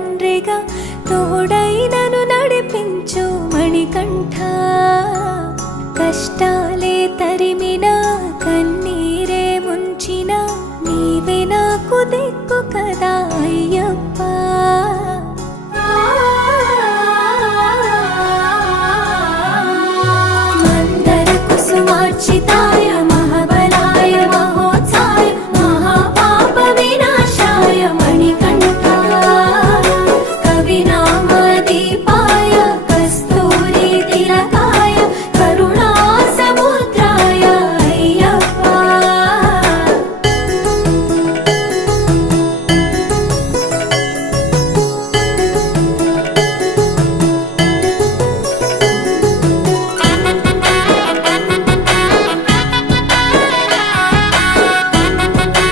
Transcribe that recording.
తండ్రిగా తోడై నన్ను నడిపించు మణికంఠ. కష్టాలే తరిమినా కన్నీరే ముంచిన నీవే నాకు దిక్కు కదా అయ్యప్ప.